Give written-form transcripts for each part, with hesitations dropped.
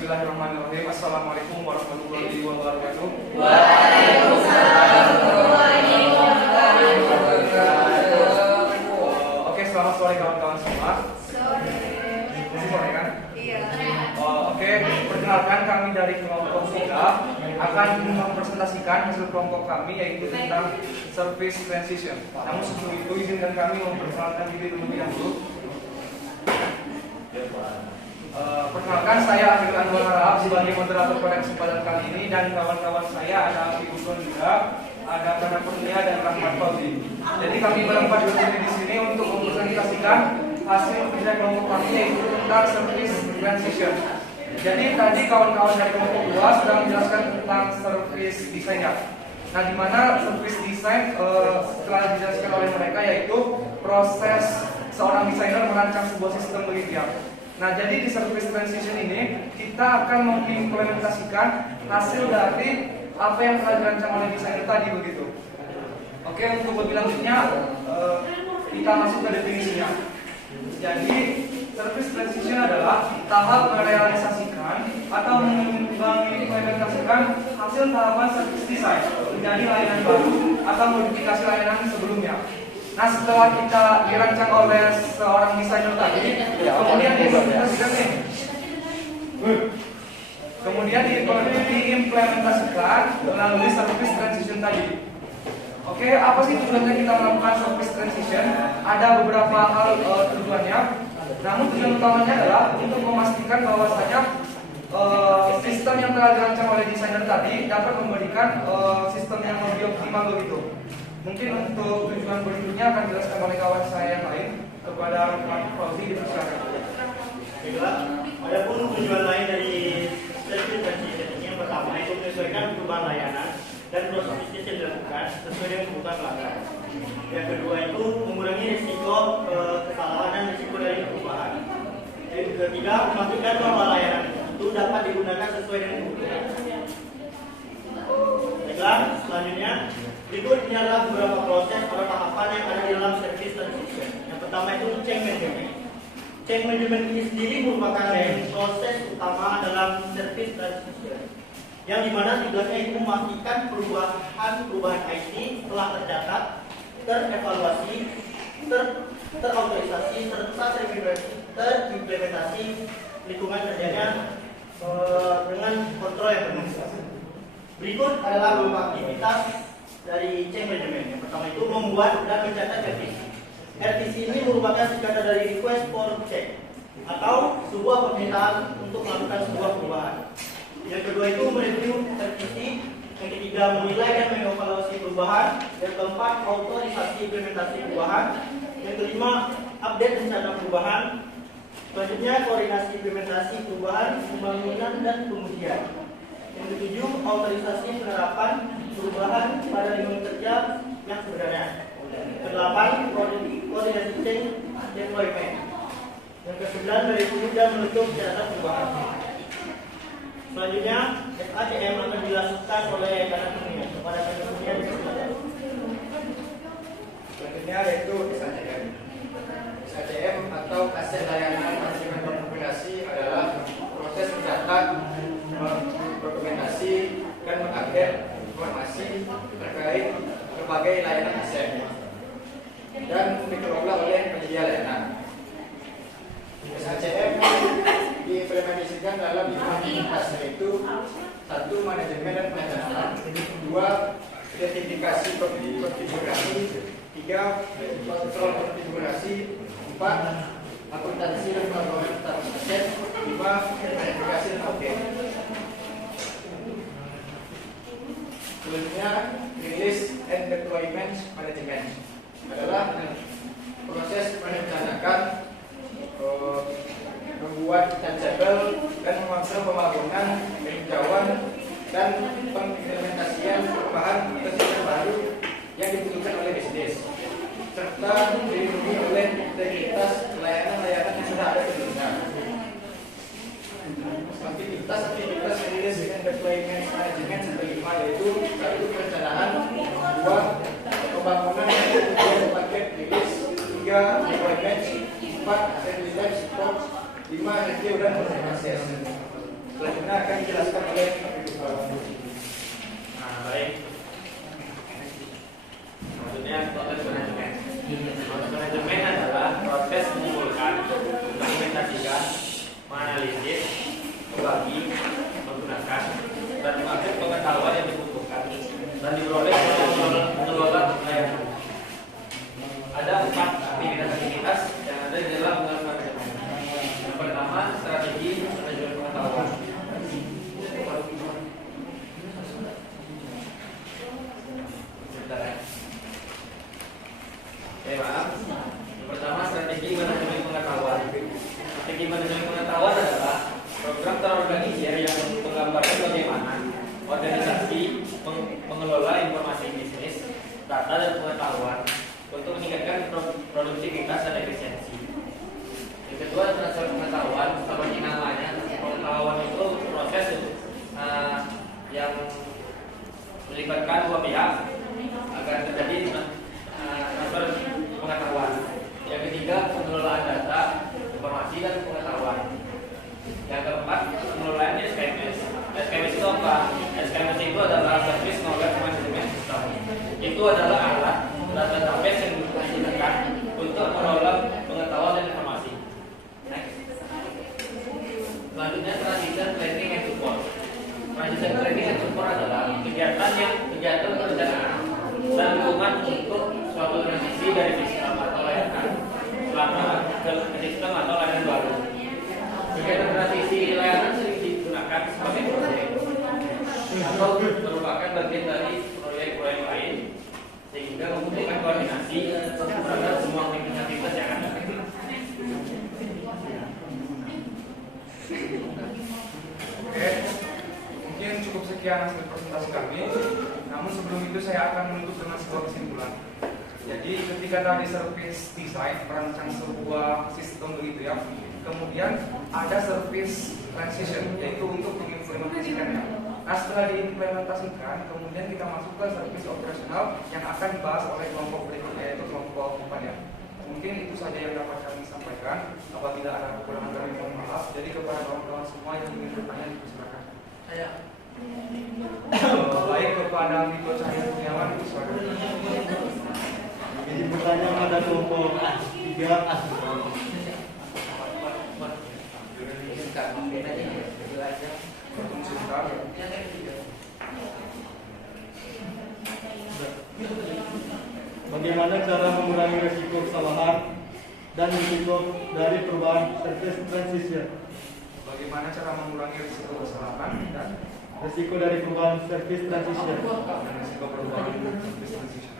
Bismillahirrahmanirrahim. Assalamualaikum warahmatullahi wabarakatuh. Waalaikumsalam warahmatullahi wabarakatuh. Oke, selamat sore kawan-kawan semua. Masih sore kan? Iya. Oke, perkenalkan kami dari kelompok 3 akan mempresentasikan hasil kelompok kami yaitu tentang service transition. Namun sebelum itu izinkan kami memperkenalkan diri terlebih dahulu. Perkenalkan, saya Akhil Anwar Harahap sebagai moderator pada kesempatan kali ini, dan kawan-kawan saya ada Afi Usman juga, ada Prana Kurnia dan Rahmat Fauzi. Jadi kami berempat berdiri di sini untuk mempresentasikan hasil kerja kelompok kami yaitu tentang service transition. Jadi tadi kawan-kawan dari kelompok 2 sudah menjelaskan tentang service design-nya. Nah, di mana service design telah dijelaskan oleh mereka yaitu proses seorang desainer merancang sebuah sistem bekerja. Nah, jadi di service transition ini kita akan mengimplementasikan hasil dari apa yang telah dirancang oleh desainer tadi begitu. Oke, untuk lebih lanjutnya kita masuk ke definisinya. Jadi service transition adalah tahap merealisasikan atau mengimplementasikan hasil tahapan service design menjadi layanan baru atau modifikasi layanan sebelumnya. Nah, setelah kita dirancang oleh seorang desainer tadi, kemudian diimplementasikan nih. Kemudian diimplementasikan melalui service transition tadi. Oke, apa sih tujuannya kita melakukan service transition? Ada beberapa hal tujuannya. Namun tujuan utamanya adalah untuk memastikan bahwasanya sistem yang telah dirancang oleh desainer tadi dapat memberikan sistem yang lebih optimal begitu. Mungkin untuk tujuan berikutnya akan dijelaskan oleh kawan saya yang lain kepada Pak Fauzi, dipersilakan. Baiklah, adapun tujuan lain dari service transition ini yang pertama itu menyesuaikan perubahan layanan dan proses bisnis yang dilakukan sesuai dengan kebutuhan pelanggan. Yang kedua itu mengurangi risiko kesalahan dan risiko dari perubahan. Yang ketiga, memastikan bahwa layanan itu dapat digunakan sesuai dengan kebutuhan. Baiklah, selanjutnya berikut ini adalah beberapa proses atau tahapan yang ada di dalam service transition. Yang pertama itu change management. Change management ini sendiri merupakan proses utama dalam service transition, yang dimana tugasnya itu memastikan perubahan IT telah tercatat, terevaluasi, terautorisasi, serta terimplementasi lingkungan kerjanya dengan kontrol yang penuh. Berikut adalah beberapa aktivitas dari change management. Yang pertama itu membuat dan mencatat RTC. RTC ini merupakan singkatan dari request for change atau sebuah permintaan untuk melakukan sebuah perubahan. Yang kedua itu mereview RTC. Yang ketiga menilai dan mengevaluasi perubahan. Yang keempat autorisasi implementasi perubahan. Yang kelima update rencana perubahan. Selanjutnya koordinasi implementasi perubahan, pembangunan dan pengujian. Yang ketujuh autorisasi penerapan perubahan pada lingkungan kerja yang sebenarnya. Kedelapan koordinasi change deployment. Yang kesembilan mereview dan menutup catatan perubahan. Selanjutnya SACM akan dilakukan oleh Prana Kurnia kepada Prana Kurnia. Selanjutnya yaitu SACM. SACM atau Aset Layanan Manajemen Dokumentasi adalah proses mencatat, mendokumentasi dan mengupdate informasi terkait berbagai layanan aset dan dikelola oleh penyedia layanan. SACM diimplementasikan dalam 5 tingkat, yaitu 1. Manajemen dan perencanaan, 2. Identifikasi konfigurasi, 3. Kontrol konfigurasi, 4. Akuntansi dan pelaporan status aset, 5. Verifikasi dan audit. Selanjutnya, release and deployment management adalah proses merencanakan, membuat timetable dan mengatur pembangunan, peninjauan dan pengimplementasian perubahan atau sistem baru yang dibutuhkan oleh bisnis, serta dilindungi oleh integritas layanan-layanan yang sudah ada sebelumnya. Aktivitas release and deployment management kelima yaitu 1. Perencanaan, 2. Pembangunan dan paket release, 3. Deployment, 4. Release support, 5. Review dan proses. Selanjutnya akan dijelaskan oleh Nah, baik. Maksudnya proses manajemen. Proses manajemen adalah proses mengumpulkan, mengimplementasikan, menganalisis, membagi, menggunakan, dan mengakses pengetahuan yang dibutuhkan dan diperoleh untuk mengelola layanan. Ada 4 aktivitas yang ada di dalam manajemen. Yang pertama, strategi manajemen pengetahuan. Maaf. Yang pertama, strategi manajemen pengetahuan. Strategi manajemen pengetahuan adalah program terorganisir yang menggambarkan bagaimana organisasi mengelola informasi bisnis, data dan pengetahuan untuk meningkatkan produktivitas dan efisiensi. Yang kedua, transfer pengetahuan. Seperti namanya, pengetahuan itu proses yang melibatkan dua pihak agar terjadi transfer pengetahuan. Yang ketiga, pengelolaan data, informasi dan pengetahuan. Yang keempat, pengelolaan SKMS. SKMS itu apa? SKMS itu adalah Service Knowledge Management System. Itu adalah alat database yang digunakan untuk mengelola pengetahuan dan informasi. Next. Selanjutnya, transition planning and support. Transition planning and support adalah kegiatan perencanaan dan dukungan untuk suatu transisi dari sistem atau layanan selama ke sistem atau layanan baru. Kegiatan transisi layanan sering digunakan sebagai proyek atau merupakan bagian dari proyek-proyek lain sehingga membutuhkan koordinasi terhadap semua aktivitas yang ada. Oke, mungkin cukup sekian hasil presentasi kami. Namun sebelum itu saya akan menutup dengan sebuah kesimpulan. Jadi ketika tadi service design merancang sebuah sistem begitu ya, kemudian ada service transition yaitu untuk mengimplementasikannya. Nah setelah diimplementasikan, kemudian kita masuk ke service operasional yang akan dibahas oleh kelompok berikutnya yaitu kelompok 4 ya. Mungkin itu saja yang dapat kami sampaikan. Apabila ada kekurangan kami mohon maaf. Jadi kepada kawan-kawan semua yang ingin bertanya silakan. Saya Baik kepada Miko Cahaya Kurniawan, silakan. Jadi pertanyaan pada kelompok 3. Tunggu sebentar. Bagaimana cara mengurangi risiko kesalahan dan risiko dari perubahan service transition? Bagaimana cara mengurangi risiko kesalahan dan Risiko dari perubahan service transition. risiko perubahan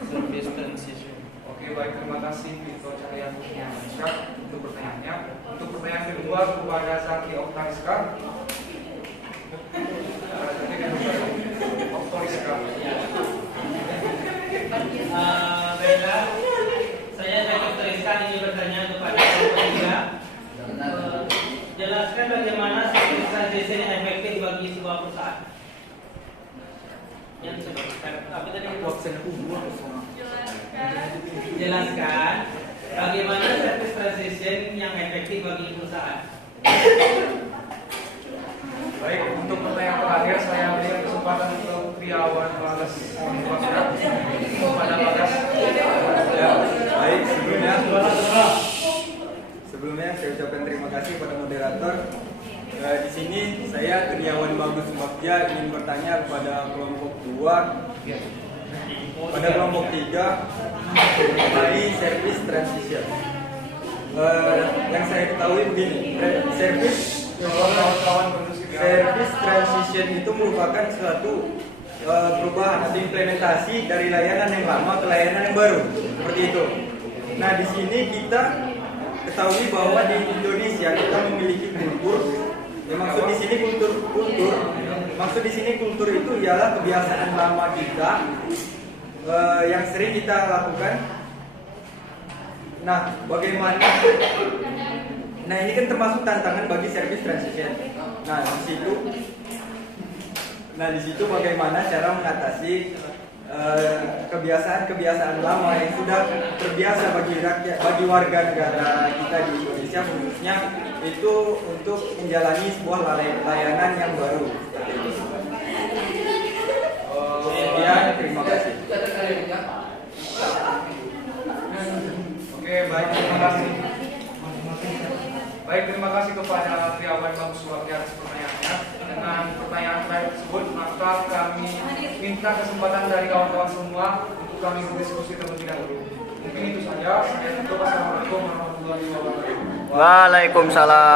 service transition. Oke, baik, terima kasih Miko Cahaya Kurniawan untuk pertanyaannya. Untuk pertanyaan kedua kepada Zaki Oktariska. Baiklah, saya Dr. Rizkan ingin bertanya kepada Anda. Jelaskan bagaimana service transition yang efektif bagi sebuah perusahaan. Yang sebutkan apa tadi? Jelaskan bagaimana service transition yang efektif bagi perusahaan. Baik, untuk pertanyaan terakhir saya berikan kesempatan untuk Triawan Bagas kepada Bagas. Ya, baik, sebelumnya saya ucapkan terima kasih kepada moderator. Di sini saya Triawan Bagus Bagja ingin bertanya kepada kelompok 2. Pada kelompok 3 mengenai service transition. Yang saya ketahui begini, service transition itu merupakan suatu perubahan atau implementasi dari layanan yang lama ke layanan yang baru, seperti itu. Nah, di sini kita ketahui bahwa di Indonesia kita memiliki kultur. Ya, maksud di sini maksud di sini kultur itu ialah kebiasaan lama kita yang sering kita lakukan. Nah, bagaimana? Nah, ini kan termasuk tantangan bagi service transition. Nah, di situ bagaimana cara mengatasi kebiasaan-kebiasaan lama yang sudah terbiasa bagi rakyat, bagi warga negara kita di Indonesia khususnya itu untuk menjalani sebuah layanan yang baru. Sekian, terima kasih. Oke, baik, terima kasih. Baik, terima kasih kepada Triawan Bagus Suwaki atas pertanyaannya. Dengan pertanyaan terakhir tersebut, maka kami minta kesempatan dari kawan-kawan semua untuk kami berdiskusi terlebih dahulu. Mungkin itu saja. Saya tutup. Assalamualaikum warahmatullahi wabarakatuh. Waalaikumsalam.